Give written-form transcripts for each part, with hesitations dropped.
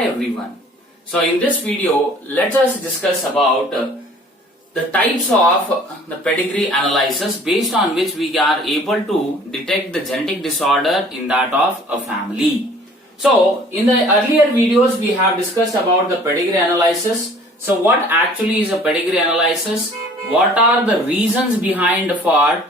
Hi everyone. So in this video, let us discuss about the types of the pedigree analysis based on which we are able to detect the genetic disorder in that of a family. So in the earlier videos, we have discussed about the pedigree analysis. So what actually is a pedigree analysis? What are the reasons behind for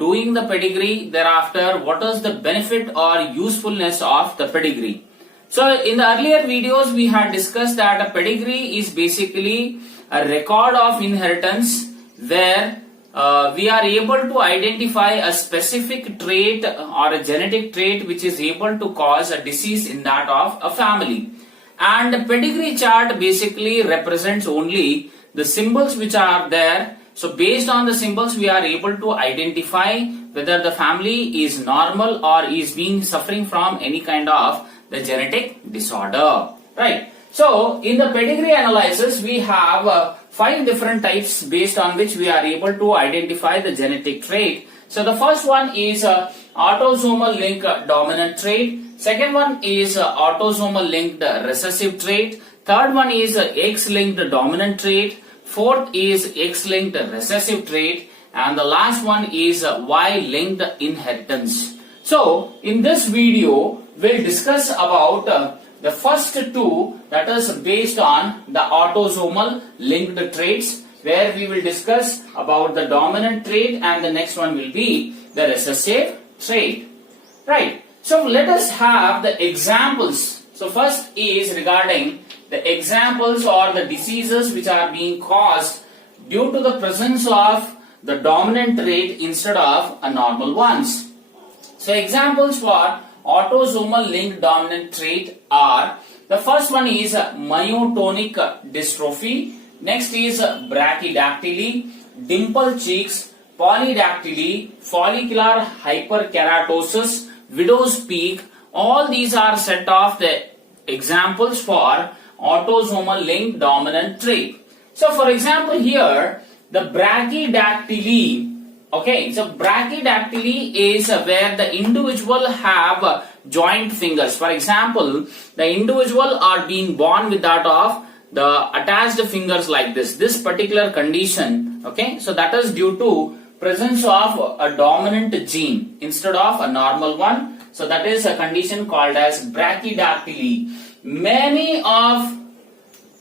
doing the pedigree? Thereafter, what is the benefit or usefulness of the pedigree? So in the earlier videos, we had discussed that a pedigree is basically a record of inheritance where we are able to identify a specific trait or a genetic trait which is able to cause a disease in that of a family. And the pedigree chart basically represents only the symbols which are there. So based on the symbols, we are able to identify whether the family is normal or is being suffering from any kind of the genetic disorder, right? So in the pedigree analysis, we have 5 different types based on which we are able to identify the genetic trait. So the first one is autosomal linked dominant trait. Second one is autosomal linked recessive trait. Third one is X-linked dominant trait. Fourth is X-linked recessive trait. And the last one is Y-linked inheritance. So in this video, we'll discuss about the first two, that is based on the autosomal linked traits, where we will discuss about the dominant trait, and the next one will be the recessive trait, right? So let us have the examples. So first is regarding the examples or the diseases which are being caused due to the presence of the dominant trait instead of a normal ones. So examples for autosomal linked dominant trait are, the first one is myotonic dystrophy, next is brachydactyly, dimple cheeks, polydactyly, follicular hyperkeratosis, widow's peak. All these are set of the examples for autosomal linked dominant trait. So for example here, the brachydactyly. Okay, so brachydactyly is where the individual have joint fingers. For example, the individual are being born with that of the attached fingers like this. This particular condition, okay, so that is due to presence of a dominant gene instead of a normal one. So that is a condition called as brachydactyly. Many of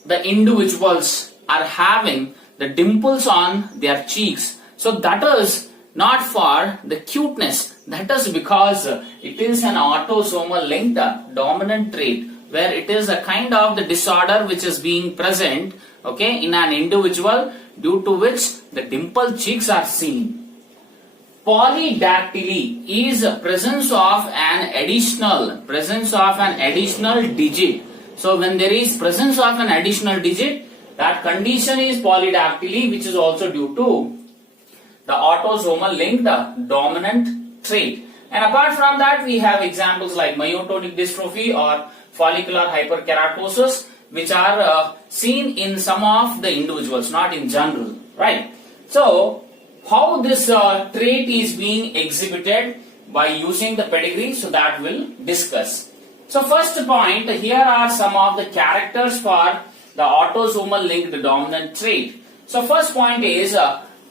the individuals are having the dimples on their cheeks. So that is not for the cuteness, that is because it is an autosomal linked dominant trait, where it is a kind of the disorder which is being present, okay, in an individual, due to which the dimple cheeks are seen. Polydactyly is presence of an additional digit. So when there is presence of an additional digit, that condition is polydactyly, which is also due to the autosomal linked dominant trait. And apart from that, we have examples like myotonic dystrophy or follicular hyperkeratosis, which are seen in some of the individuals, not in general, right? So how this trait is being exhibited by using the pedigree, so that we'll discuss. So first point, here are some of the characters for the autosomal linked dominant trait. So first point is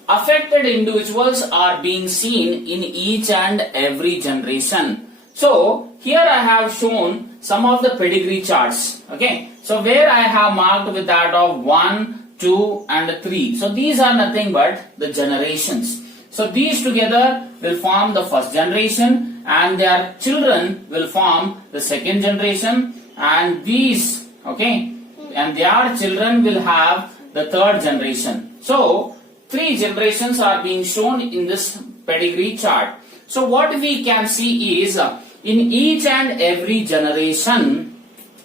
affected individuals are being seen in each and every generation. So here I have shown some of the pedigree charts. Okay, so where I have marked with that of 1, 2 and 3. So these are nothing but the generations. So these together will form the first generation, and their children will form the second generation, and these, okay, and their children will have the third generation. So 3 generations are being shown in this pedigree chart. So what we can see is in each and every generation,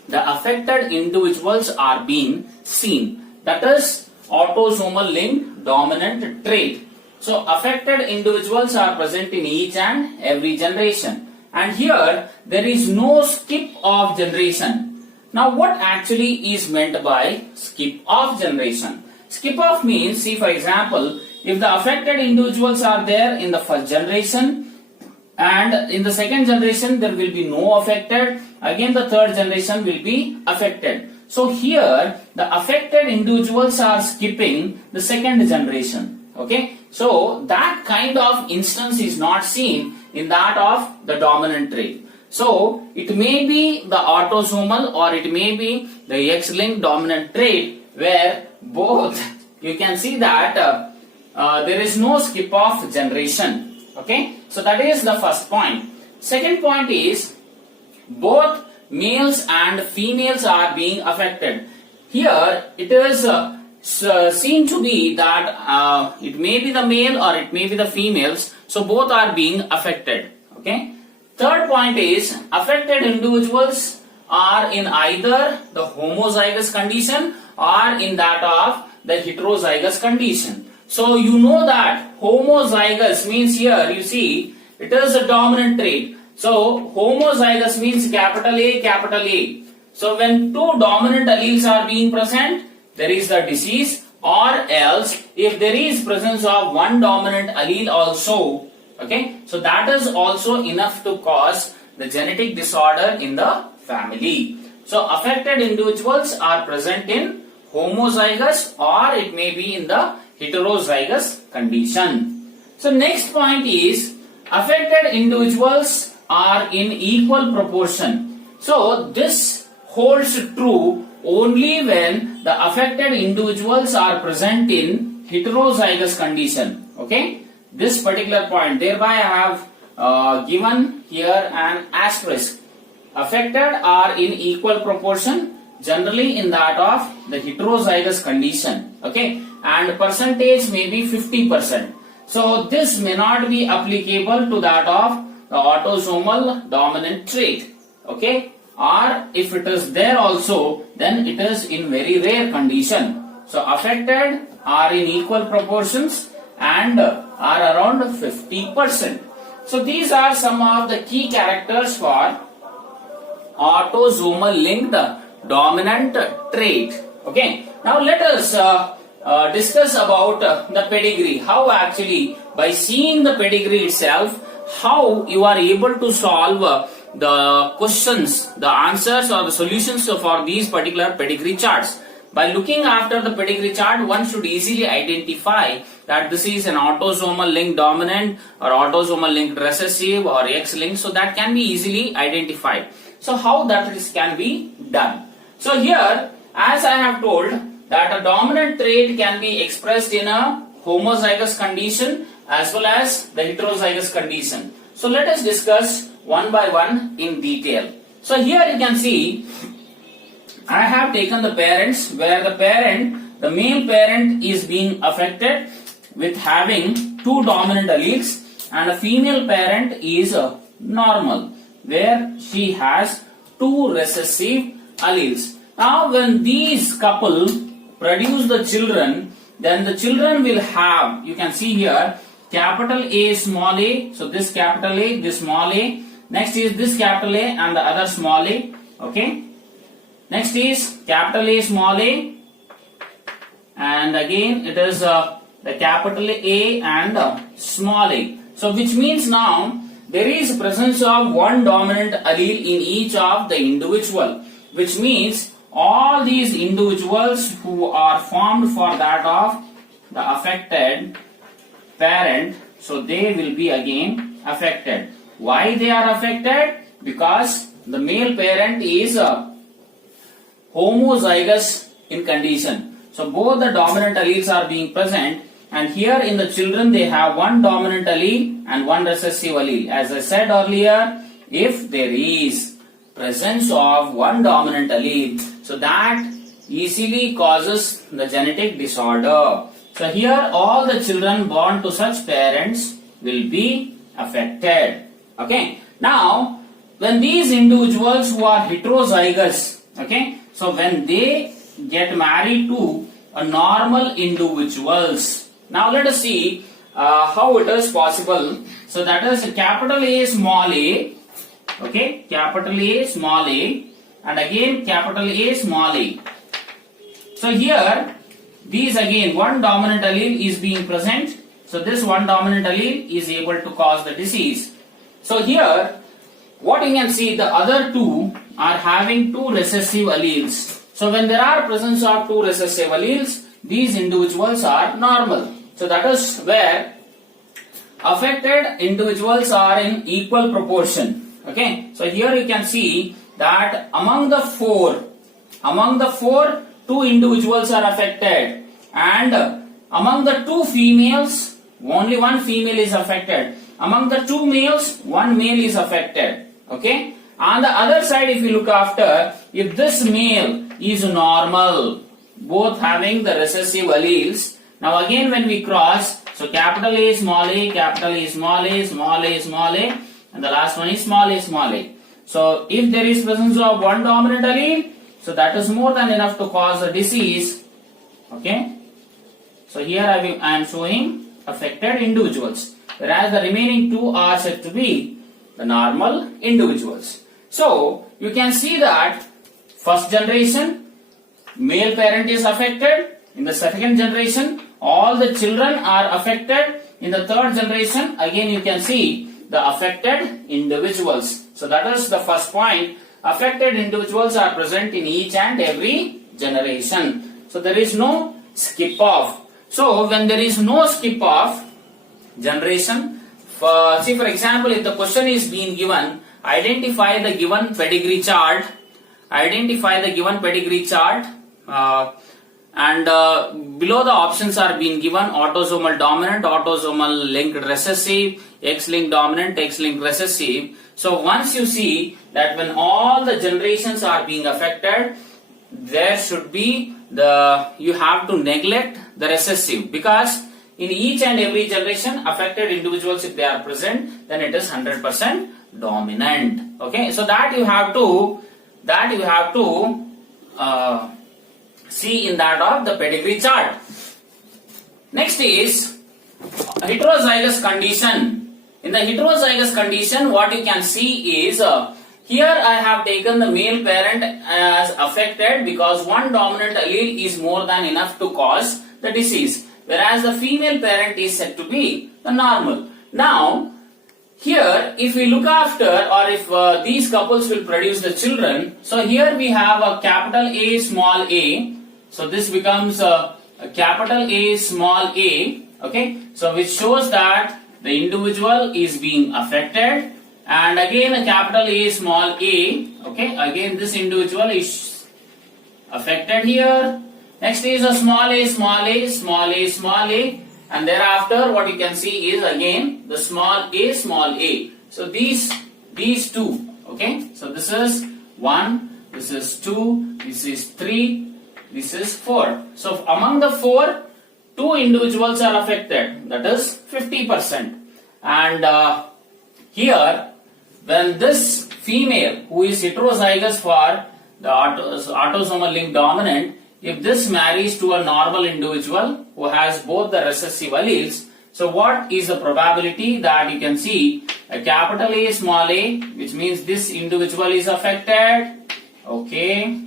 the affected individuals are being seen. That is autosomal linked dominant trait. So affected individuals are present in each and every generation. And here there is no skip of generation. Now what actually is meant by skip of generation? Skip off means, see for example, if the affected individuals are there in the first generation, and in the second generation there will be no affected, again the third generation will be affected. So here the affected individuals are skipping the second generation. Okay, so that kind of instance is not seen in that of the dominant trait. So it may be the autosomal or it may be the X-linked dominant trait where both you can see that there is no skip of generation. Okay, so that is the first point. Second point is both males and females are being affected. Here it is seen to be that it may be the male or it may be the females, so both are being affected. Okay. Third point is affected individuals are in either the homozygous condition or in that of the heterozygous condition. So you know that homozygous means here you see it is a dominant trait. So homozygous means capital A, capital A. So when two dominant alleles are being present, there is the disease, or else if there is presence of one dominant allele also, okay, so that is also enough to cause the genetic disorder in the family. So affected individuals are present in homozygous or it may be in the heterozygous condition. So next point is affected individuals are in equal proportion. So this holds true only when the affected individuals are present in heterozygous condition. Okay, this particular point, thereby I have given here an asterisk. Affected are in equal proportion generally in that of the heterozygous condition. Okay, and percentage may be 50%. So this may not be applicable to that of the autosomal dominant trait. Okay, or if it is there also, then it is in very rare condition. So affected are in equal proportions and are around 50%. So these are some of the key characters for autosomal linked dominant trait. Okay, now let us discuss about the pedigree. How actually by seeing the pedigree itself, how you are able to solve the questions, the answers or the solutions for these particular pedigree charts. By looking after the pedigree chart, one should easily identify that this is an autosomal linked dominant or autosomal linked recessive or X-linked, so that can be easily identified. So how that can be done? So here, as I have told, that a dominant trait can be expressed in a homozygous condition as well as the heterozygous condition. So let us discuss one by one in detail. So here you can see I have taken the parents where the male parent is being affected with having two dominant alleles and a female parent is normal where she has two recessive alleles. Now when these couple produce the children, then the children will have, you can see here, capital A, small a. So this capital A, this small a. Next is this capital A and the other small a. Okay. Next is capital A, small a. And again it is the capital A and small a. So which means now there is presence of one dominant allele in each of the individual. Which means all these individuals who are formed for that of the affected parent, so they will be again affected. Why they are affected? Because the male parent is homozygous in condition. So both the dominant alleles are being present, and here in the children they have one dominant allele and one recessive allele. As I said earlier, if there is presence of one dominant allele, so that easily causes the genetic disorder. So here all the children born to such parents will be affected. Okay. Now when these individuals who are heterozygous, okay, so when they get married to a normal individuals, now let us see how it is possible. So that is capital A, small a, okay, capital A, small a, and again capital A, small a. So here these again one dominant allele is being present. So this one dominant allele is able to cause the disease. So here, what you can see, the other two are having two recessive alleles. So when there are presence of two recessive alleles, these individuals are normal. So that is where affected individuals are in equal proportion. Okay. So here you can see that among the four, two individuals are affected, and among the two females, only one female is affected. Among the two males, one male is affected. Okay. On the other side, if you look after, if this male is normal, both having the recessive alleles. Now again when we cross, so capital A, small a, capital A, small a, small a, small a, and the last one is small a, small a. So if there is presence of one dominant allele, so that is more than enough to cause a disease. Okay. So here I am showing affected individuals, whereas the remaining two are said to be the normal individuals. So you can see that first generation, male parent is affected. In the second generation, all the children are affected. In the third generation, again you can see the affected individuals. So that is the first point. Affected individuals are present in each and every generation. So there is no skip off. So when there is no skip off generation, for example, if the question is being given, identify the given pedigree chart, and below the options are being given: autosomal dominant, autosomal linked recessive, X-linked dominant, X-linked recessive. So once you see that when all the generations are being affected, there should be you have to neglect the recessive, because in each and every generation, affected individuals, if they are present, then it is 100% dominant. Okay, so that you have to see in that of the pedigree chart. Next is heterozygous condition. In the heterozygous condition, what you can see is here I have taken the male parent as affected because one dominant allele is more than enough to cause the disease, whereas the female parent is said to be the normal. Now, here if we look after, or if these couples will produce the children, so here we have a capital A, small a. So this becomes a capital A, small a. Okay, so which shows that the individual is being affected, and again a capital A, small a. Okay, again this individual is affected here. Next is a small a, small a, small a, small a, and thereafter what you can see is again the small a, small a. So these two. Okay, so this is 1, this is 2, this is 3, this is 4. So among the 4, 2 individuals are affected, that is 50%. And here, when this female who is heterozygous for the autosomal linked dominant, if this marries to a normal individual who has both the recessive alleles, so what is the probability that you can see a capital A, small a, which means this individual is affected. Okay.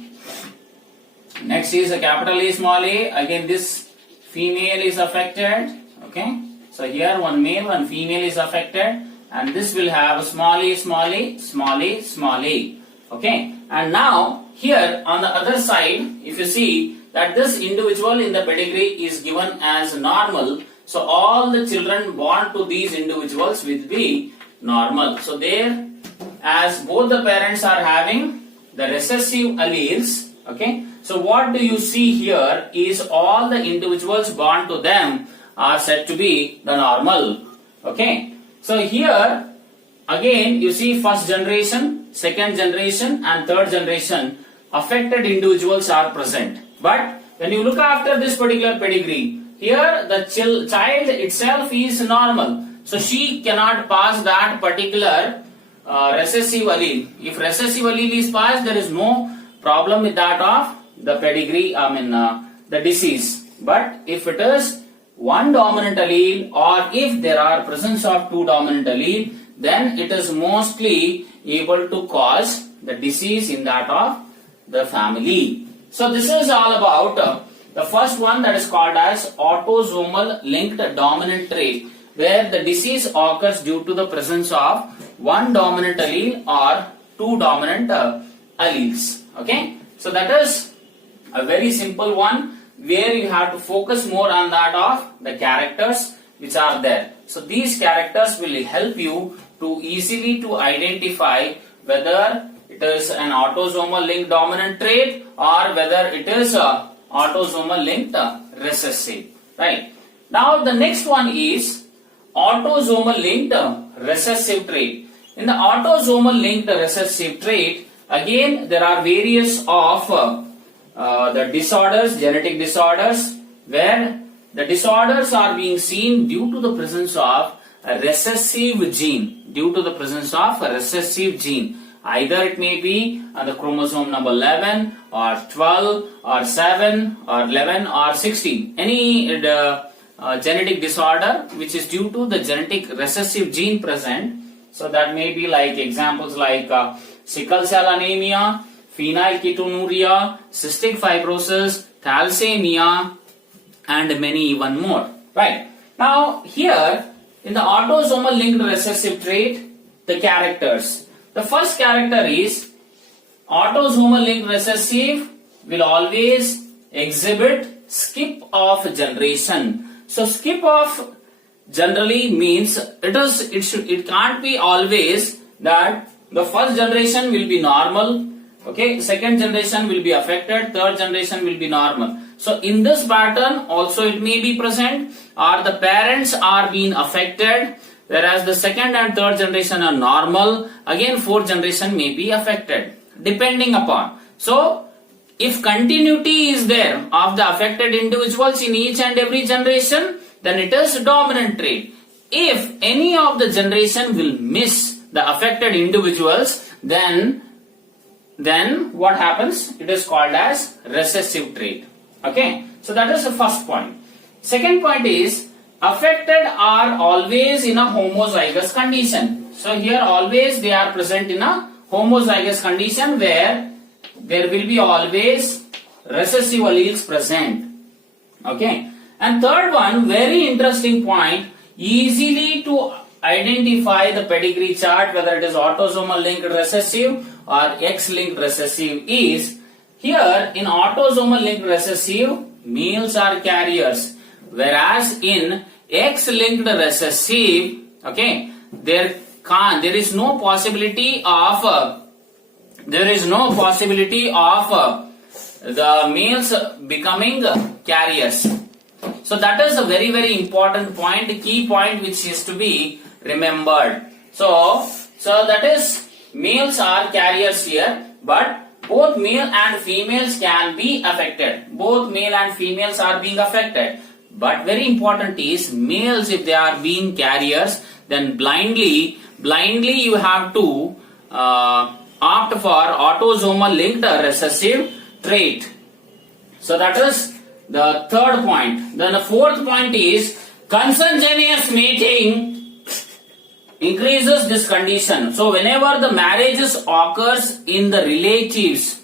Next is a capital A, small a, again this female is affected. Okay. So here one male, one female is affected, and this will have small a, small a, small a, small a. Okay. And now here on the other side, if you see that this individual in the pedigree is given as normal, so all the children born to these individuals will be normal. So there, as both the parents are having the recessive alleles, okay, so what do you see here is all the individuals born to them are said to be the normal. Okay, so here again you see first generation, second generation and third generation affected individuals are present. But when you look after this particular pedigree, here the child itself is normal. So she cannot pass that particular recessive allele. If recessive allele is passed, there is no problem with that of the pedigree, the disease. But if it is one dominant allele, or if there are presence of two dominant allele, then it is mostly able to cause the disease in that of the family. So this is all about the first one, that is called as autosomal linked dominant trait. where the disease occurs due to the presence of one dominant allele or two dominant alleles. Okay, so that is a very simple one where you have to focus more on that of the characters which are there. So these characters will help you to easily to identify whether it is an autosomal linked dominant trait or whether it is a autosomal linked recessive. Right. Now the next one is autosomal linked recessive trait. In the autosomal linked recessive trait, again there are various of the disorders, genetic disorders, where the disorders are being seen due to the presence of a recessive gene, Either it may be the chromosome number 11 or 12 or 7 or 11 or 16. Any genetic disorder which is due to the genetic recessive gene present. So that may be like examples like sickle cell anemia, phenylketonuria, cystic fibrosis, thalassemia, and many even more. Right. Now here in the autosomal linked recessive trait, the characters. The first character is autosomal linked recessive will always exhibit skip of generation. So skip of generally means it can't be always that the first generation will be normal, okay, second generation will be affected, third generation will be normal. So in this pattern also it may be present, or the parents are being affected, whereas the second and third generation are normal, again fourth generation may be affected, depending upon. So if continuity is there of the affected individuals in each and every generation, then it is dominant trait. If any of the generation will miss the affected individuals, then what happens? It is called as recessive trait. Okay, so that is the first point. Second point is affected are always in a homozygous condition. So here always they are present in a homozygous condition where there will be always recessive alleles present. Okay, and third one, very interesting point, easily to identify the pedigree chart whether it is autosomal linked recessive or X-linked recessive is, here in autosomal linked recessive, males are carriers, whereas in X-linked recessive, okay, there is no possibility of the males becoming carriers. So that is a very, very important point, key point which is to be remembered. So that is males are carriers here, but both male and females can be affected. Both male and females are being affected. But very important is males, if they are being carriers, then blindly you have to opt for autosomal linked recessive trait. So that is the third point. Then the fourth point is consanguineous mating increases this condition. So whenever the marriages occurs in the relatives,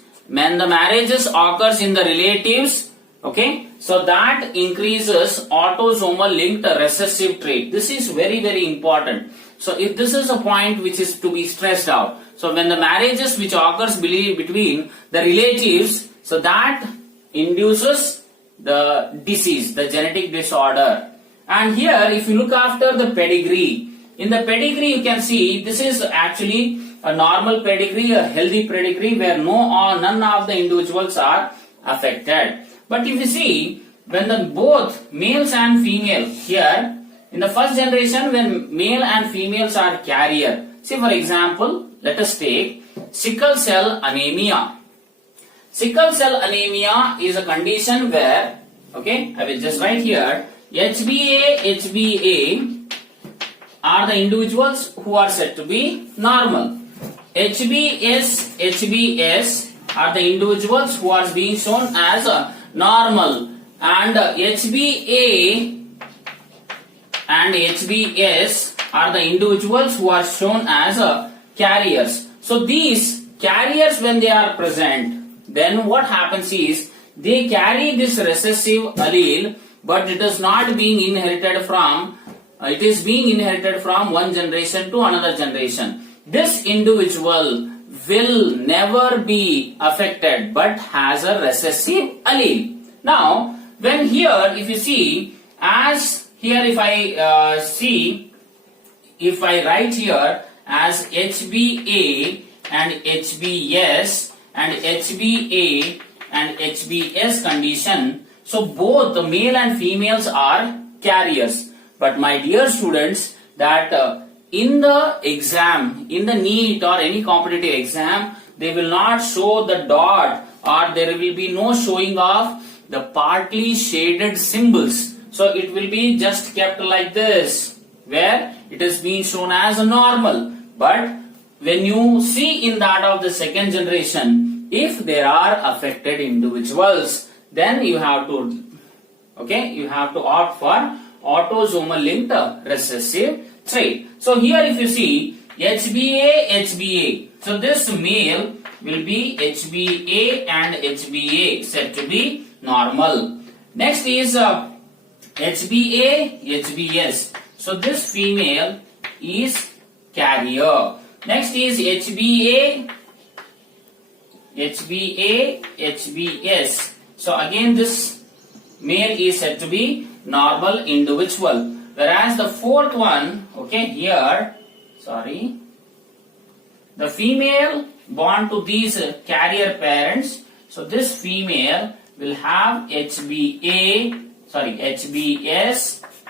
okay, so that increases autosomal linked recessive trait. This is very, very important. So if this is a point which is to be stressed out. So when the marriages which occurs between the relatives, so that induces the disease, the genetic disorder. And here if you look after the pedigree, in the pedigree you can see this is actually a normal pedigree, a healthy pedigree where none of the individuals are affected. But if you see, when both males and female, here in the first generation when male and females are carrier, see for example, let us take sickle cell anemia. Sickle cell anemia is a condition where, okay, I will just write here, HBA are the individuals who are said to be normal. HBS are the individuals who are being shown as normal, and HBA and HBS are the individuals who are shown as carriers. So these carriers, when they are present, then what happens is they carry this recessive allele, but it is not being inherited from it is being inherited from one generation to another generation. This individual will never be affected but has a recessive allele. Now, when here, if you see, as here if I if I write here as HBA and HBS and HBA and HBS condition, so both the male and females are carriers. But my dear students, that in the exam, in the Neet or any competitive exam, they will not show the dot, or there will be no showing of the partly shaded symbols. So it will be just kept like this, where it is being shown as a normal. But when you see in that of the second generation, if there are affected individuals, then you have to, you have to opt for autosomal linked recessive trait. So here if you see HBA, HBA, so this male will be HBA and HBA said to be normal. Next is HBA, HBS. So this female is carrier. Next is HBA, HBA, HBS. So again this male is said to be normal individual. Whereas the fourth one, here, the female born to these carrier parents. So this female will have HBS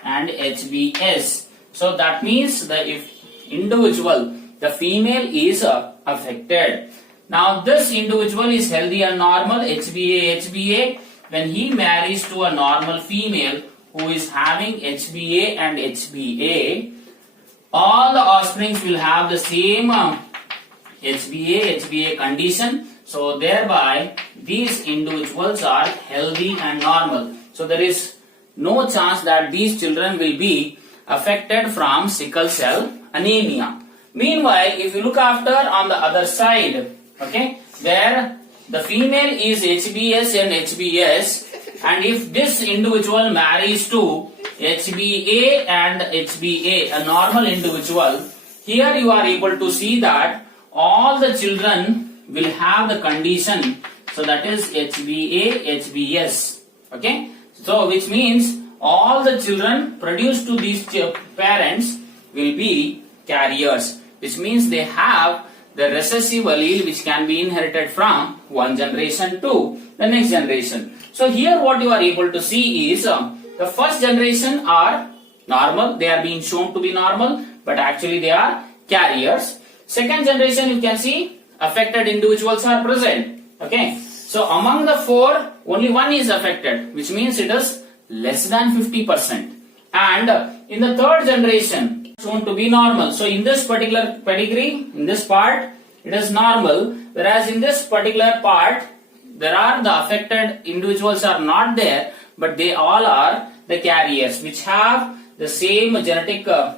and HBS. So that means that if individual, the female is affected. Now this individual is healthy and normal, HBA, HBA. When he marries to a normal female who is having HBA and HBA, all the offsprings will have the same HBA, HBA condition. So thereby these individuals are healthy and normal. So there is no chance that these children will be affected from sickle cell anemia. Meanwhile, if you look after on the other side, there the female is HBS and HBS, and if this individual marries to HBA and HBA, a normal individual, here you are able to see that all the children will have the condition, so that is HBA, HBS. So which means all the children produced to these parents will be carriers, which means they have the recessive allele which can be inherited from one generation to the next generation. So here what you are able to see is the first generation are normal, they are being shown to be normal, but actually they are carriers. Second generation, you can see affected individuals are present. So among the four, only one is affected, which means it is less than 50%. And in the third generation, shown to be normal. So in this particular pedigree, in this part, it is normal, whereas in this particular part, there are the affected individuals are not there, but they all are the carriers, which have the same genetic, the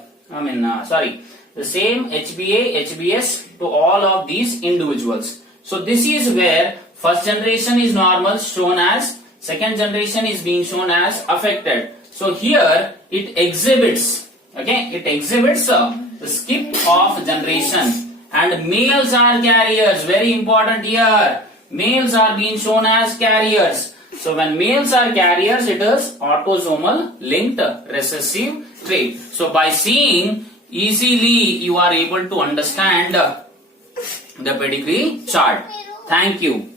same HBA, HBS to all of these individuals. So this is where first generation is normal, shown as, second generation is being shown as affected. So here it exhibits, it exhibits the skip of generation, and males are carriers. Very important here. Males are being shown as carriers. So when males are carriers, it is autosomal linked recessive trait. So by seeing, easily you are able to understand the pedigree chart. Thank you.